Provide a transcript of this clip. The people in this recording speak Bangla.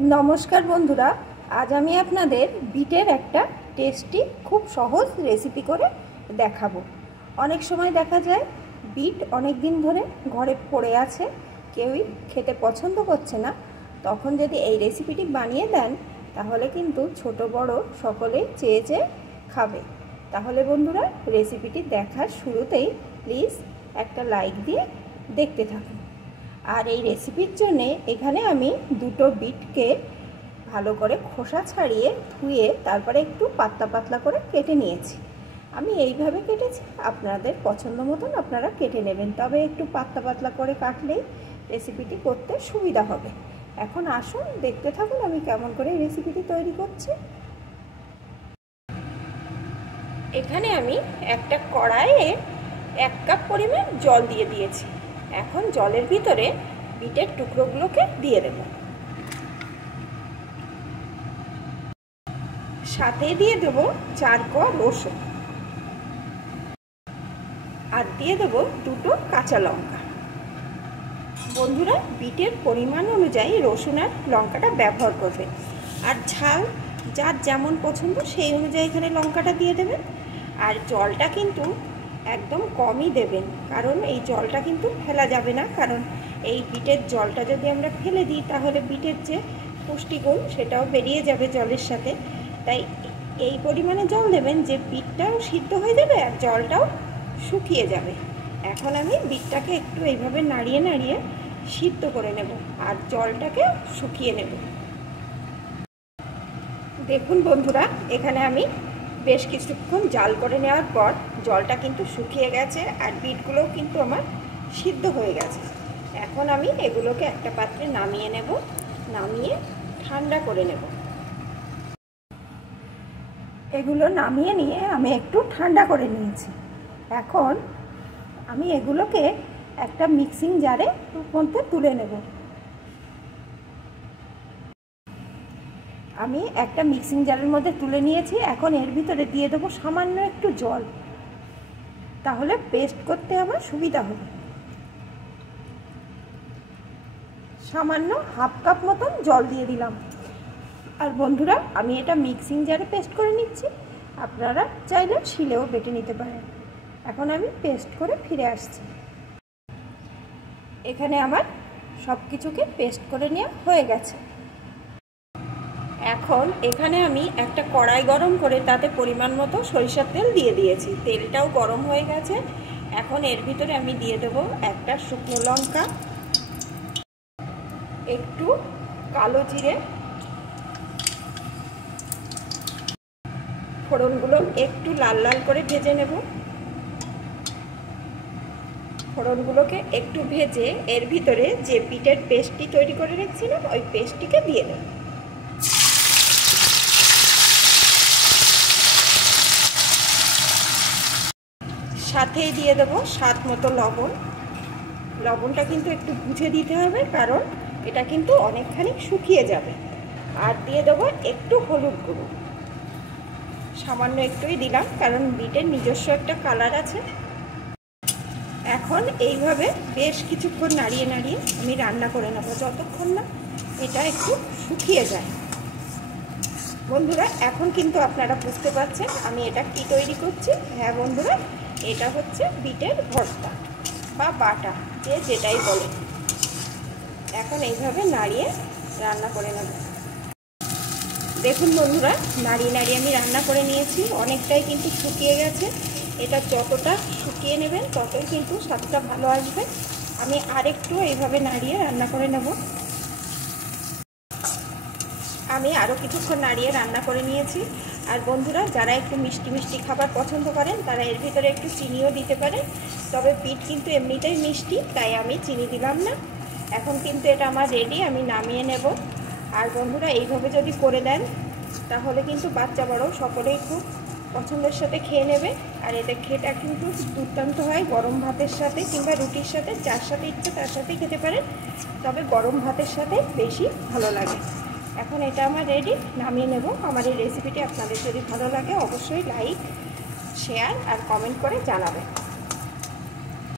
नमस्कार बंधुरा आज आमी आपनादेर बीटेर एकटा टेस्टी खूब सहज रेसिपि करे देखाबो। अनेक समय देखा जाए बीट अनेक दिन धरे घरे पड़े आछे केउई खेते पछंद करछे ना, तखन यदि एई रेसिपिटी बानिये देन ताहले किन्तु छोटो बड़ो सकलेई चेये चेये खाबे। ताहले बंधुरा रेसिपिटी देखार शुरूतेई प्लिज एकटा लाइक दिए देखते थाकुन। और ये रेसिपिर जोन्ने एखाने आमी दुटो बीटके भालो करे खोसा छाड़िए धुए तारपरे एकटू पातला पातला करे केटे निएछि। आमी एइभावे केटेछि, आपनादेर पछंद मतन आपनारा केटे नेबेन, तबे एकटू पातला पातला करे काटलेई रेसिपिटी करते सुविधा होबे। एखन आसुन देखते थाकुन आमी केमन करे रेसिपिटी तैरि करछि। एखाने आमी एकटा कड़ाइये 1 काप परिमाण जल दिए दिएछि। এখন জলের ভিতরে বিটের টুকরোগুলোকে দিয়ে দেব, সাথে দিয়ে দেব 4 কোয়া রসুন আর দিয়ে দেব 2টো কাঁচা লঙ্কা। বন্ধুরা বিটের পরিমাণ অনুযায়ী রসুন আর লঙ্কাটা ব্যবহার করবেন, আর ঝাল যার যেমন পছন্দ সেই অনুযায়ী এখানে লঙ্কাটা দিয়ে দেবেন। আর জলটা কিন্তু একদম কমই দেবেন, কারণ এই জলটা কিন্তু ফেলা যাবে না, কারণ এই বিটের জলটা যদি আমরা ফেলে দিই তাহলে বিটের যে পুষ্টিগুণ সেটাও বেরিয়ে যাবে জলের সাথে। তাই এই পরিমাণে জল দেবেন যে বিটটাও সিদ্ধ হয়ে যাবে আর জলটাও শুকিয়ে যাবে। এখন আমি বিটটাকে একটু এইভাবে নাড়িয়ে নাড়িয়ে সিদ্ধ করে নেব আর জলটাকে শুকিয়ে নেব। দেখুন বন্ধুরা, এখানে আমি বেশ কিছুক্ষণ জাল করে নেওয়ার পর জলটা কিন্তু শুকিয়ে গেছে আর বিটগুলোও কিন্তু আমার সিদ্ধ হয়ে গেছে। এখন আমি এগুলোকে একটা পাত্রে নামিয়ে নেব, নামিয়ে ঠান্ডা করে নেব। এগুলো নামিয়ে নিয়ে আমি একটু ঠান্ডা করে নিয়েছি। এখন আমি এগুলোকে একটা মিক্সিং জারে মধ্যে তুলে নেব। আমি একটা মিক্সিং জারের মধ্যে তুলে নিয়েছি। এখন এর ভিতরে দিয়ে দেবো সামান্য একটু জল, তাহলে পেস্ট করতে আমার সুবিধা হবে। সামান্য হাফ কাপ মতন জল দিয়ে দিলাম। আর বন্ধুরা আমি এটা মিক্সিং জারে পেস্ট করে নিচ্ছি, আপনারা চাইলে শিলেও বেটে নিতে পারেন। এখন আমি পেস্ট করে ফিরে আসছি। এখানে আমার সব কিছুকে পেস্ট করে নেওয়া হয়ে গেছে। এখন এখানে আমি একটা কড়াই গরম করে তাতে পরিমাণ মতো সরিষার তেল দিয়ে দিয়েছি। তেলটাও গরম হয়ে গেছে। এখন এর ভিতরে আমি দিয়ে দেব একটা শুকনো লঙ্কা, একটু কালো জিরে, ফোড়নগুলো একটু লাল লাল করে ভেজে নেব। ফোড়নগুলোকে একটু ভেজে এর ভিতরে যে বিটের পেস্টটি তৈরি করে রেখেছিলাম ওই পেস্টটিকে দিয়ে দেব। সাথেই দিয়ে দেবো স্বাদ মতো লবণ। লবণটা কিন্তু একটু বুঝে দিতে হবে, কারণ এটা কিন্তু অনেকখানি শুকিয়ে যাবে। আর দিয়ে দেবো একটু হলুদ গুঁড়ো, সামান্য একটুই দিলাম, কারণ বিটের নিজস্ব একটা কালার আছে। এখন এইভাবে বেশ কিছুক্ষণ নাড়িয়ে নাড়িয়ে আমি রান্না করে নেব, যতক্ষণ না এটা একটু শুকিয়ে যায়। বন্ধুরা এখন কিন্তু আপনারা বুঝতে পারছেন আমি এটা কি তৈরি করছি। হ্যাঁ বন্ধুরা, এটা হচ্ছে বিটের ভর্তা বা বাটা, যে যেটাই বলে। এখন এইভাবে নাড়িয়ে রান্না করে নেব। দেখুন বন্ধুরা, নাড়িয়ে নাড়িয়ে আমি রান্না করে নিয়েছি, অনেকটাই কিন্তু শুকিয়ে গেছে। এটা যতটা শুকিয়ে নেবেন ততই কিন্তু স্বাদটা ভালো আসবে। আমি আরেকটু এইভাবে নাড়িয়ে রান্না করে নেব। আমি আরও কিছুক্ষণ নাড়িয়ে রান্না করে নিয়েছি। আর বন্ধুরা যারা একটু মিষ্টি মিষ্টি খাবার পছন্দ করেন তারা এর ভিতরে একটু চিনিও দিতে পারেন, তবে বিট কিন্তু এমনিতেই মিষ্টি, তাই আমি চিনি দিলাম না। এখন কিন্তু এটা আমার রেডি, আমি নামিয়ে নেব। আর বন্ধুরা এইভাবে যদি করে দেন তাহলে কিন্তু বাচ্চা বড় সকলেই খুব পছন্দের সাথে খেয়ে নেবে। আর এতে খেটা কিন্তু দুর্দান্ত হয় গরম ভাতের সাথে কিংবা রুটির সাথে, যার সাথে ইচ্ছে তার সাথেই খেতে পারেন, তবে গরম ভাতের সাথে বেশি ভালো লাগে। এখন এটা আমার রেডি, নামিয়ে নেব। আমার এই রেসিপিটি আপনাদের যদি ভালো লাগে অবশ্যই লাইক, শেয়ার আর কমেন্ট করে জানাবেন।